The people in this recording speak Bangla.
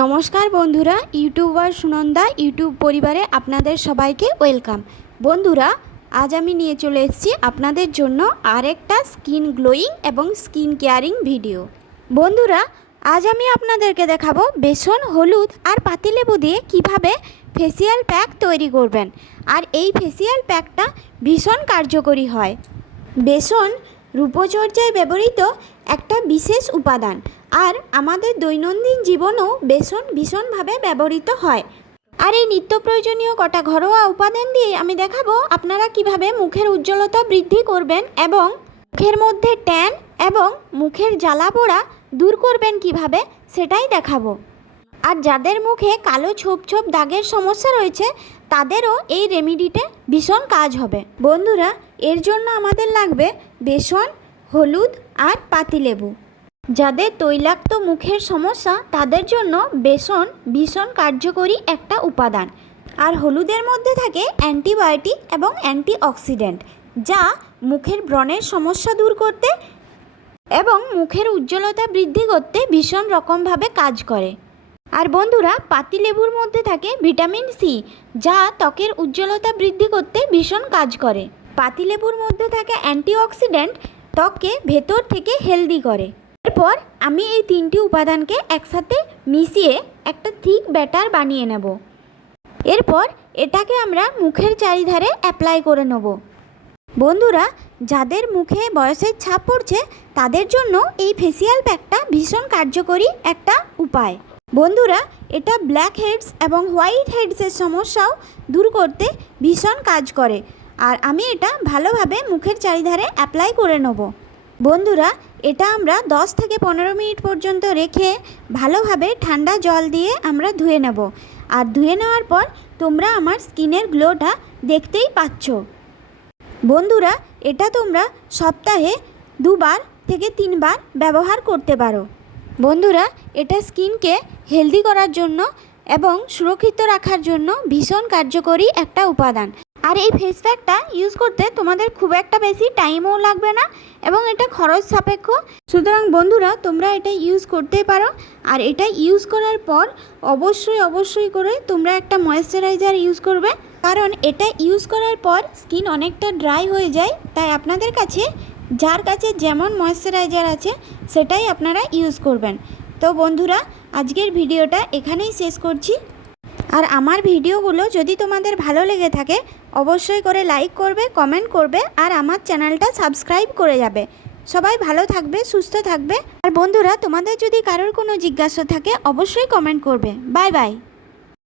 নমস্কার বন্ধুরা, ইউটিউবার সুনন্দা, ইউটিউব পরিবারে আপনাদের সবাইকে ওয়েলকাম। বন্ধুরা, আজ আমি নিয়ে চলে এসেছি আপনাদের জন্য আরেকটা স্কিন গ্লোয়িং এবং স্কিন কেয়ারিং ভিডিও। বন্ধুরা, আজ আমি আপনাদেরকে দেখাবো বেসন, হলুদ আর পাতিলেবু দিয়ে কীভাবে ফেসিয়াল প্যাক তৈরি করবেন। আর এই ফেসিয়াল প্যাকটা ভীষণ কার্যকরী হয়। বেসন রূপচর্যায় ব্যবহৃত একটা বিশেষ উপাদান। আর আমাদের দৈনন্দিন জীবনেও বেসন ভীষণভাবে ব্যবহৃত হয়। আর এই নিত্য প্রয়োজনীয় কটা ঘরোয়া উপাদান দিয়ে আমি দেখাবো আপনারা কীভাবে মুখের উজ্জ্বলতা বৃদ্ধি করবেন এবং মুখের মধ্যে ট্যান এবং মুখের জ্বালা পোড়া দূর করবেন কীভাবে সেটাই দেখাবো। আর যাদের মুখে কালো ছোপ ছোপ দাগের সমস্যা রয়েছে, তাদেরও এই রেমিডিতে ভীষণ কাজ হবে। বন্ধুরা, এর জন্য আমাদের লাগবে বেসন, হলুদ আর পাতিলেবু। যাদের তৈলাক্ত মুখের সমস্যা, তাদের জন্য বেসন ভীষণ কার্যকরী একটা উপাদান। আর হলুদের মধ্যে থাকে অ্যান্টিবায়োটিক এবং অ্যান্টিঅক্সিডেন্ট, যা মুখের ব্রণের সমস্যা দূর করতে এবং মুখের উজ্জ্বলতা বৃদ্ধি করতে ভীষণ রকমভাবে কাজ করে। আর বন্ধুরা পাতিলেবুর মধ্যে থাকে ভিটামিন সি, যা ত্বকের উজ্জ্বলতা বৃদ্ধি করতে ভীষণ কাজ করে। পাতিলেবুর মধ্যে থাকে অ্যান্টিঅক্সিডেন্ট ত্বককে ভেতর থেকে হেলদি করে। এরপর আমি এই তিনটি উপাদানকে একসাথে মিশিয়ে একটা থিক ব্যাটার বানিয়ে নেব। এরপর এটাকে আমরা মুখের চারিধারে অ্যাপ্লাই করে নেব। বন্ধুরা, যাদের মুখে বয়সের ছাপ পড়ছে, তাদের জন্য এই ফেসিয়াল প্যাকটা ভীষণ কার্যকরী একটা উপায়। বন্ধুরা, এটা ব্ল্যাক হেডস এবং হোয়াইট হেডসের সমস্যাও দূর করতে ভীষণ কাজ করে। আর আমি এটা ভালোভাবে মুখের চারিধারে অ্যাপ্লাই করে নেব। বন্ধুরা, এটা আমরা 10 থেকে পনেরো মিনিট পর্যন্ত রেখে ভালোভাবে ঠান্ডা জল দিয়ে আমরা ধুয়ে নেব। আর ধুয়ে নেওয়ার পর তোমরা আমার স্কিনের গ্লোটা দেখতেই পাচ্ছ। বন্ধুরা, এটা তোমরা সপ্তাহে দুবার থেকে তিনবার ব্যবহার করতে পারো। বন্ধুরা, এটা স্কিনকে হেলদি করার জন্য এবং সুরক্ষিত রাখার জন্য ভীষণ কার্যকরী একটা উপাদান। আর এই ফেস প্যাকটা ইউজ করতে তোমাদের খুব একটা বেশি টাইমও লাগবে না এবং এটা খরচ সাপেক্ষ। সুতরাং বন্ধুরা, তোমরা এটা ইউজ করতেই পারো। আর এটা ইউজ করার পর অবশ্যই অবশ্যই করে তোমরা একটা ময়েশ্চারাইজার ইউজ করবে। কারণ এটা ইউজ করার পর স্কিন অনেকটা ড্রাই হয়ে যায়। তাই আপনাদের কাছে, যার কাছে যেমন ময়েশ্চারাইজার আছে, সেটাই আপনারা ইউজ করবেন। তো বন্ধুরা আজকের ভিডিওটা এখানেই শেষ করছি। আর আমার ভিডিওগুলো যদি তোমাদের ভালো লেগে থাকে, অবশ্যই করে লাইক করবে, কমেন্ট করবে, আর আমার চ্যানেলটা সাবস্ক্রাইব করে যাবে। সবাই ভালো থাকবে, সুস্থ থাকবে। আর বন্ধুরা, তোমাদের যদি কারোর কোনো জিজ্ঞাসা থাকে, অবশ্যই কমেন্ট করবে। Bye bye.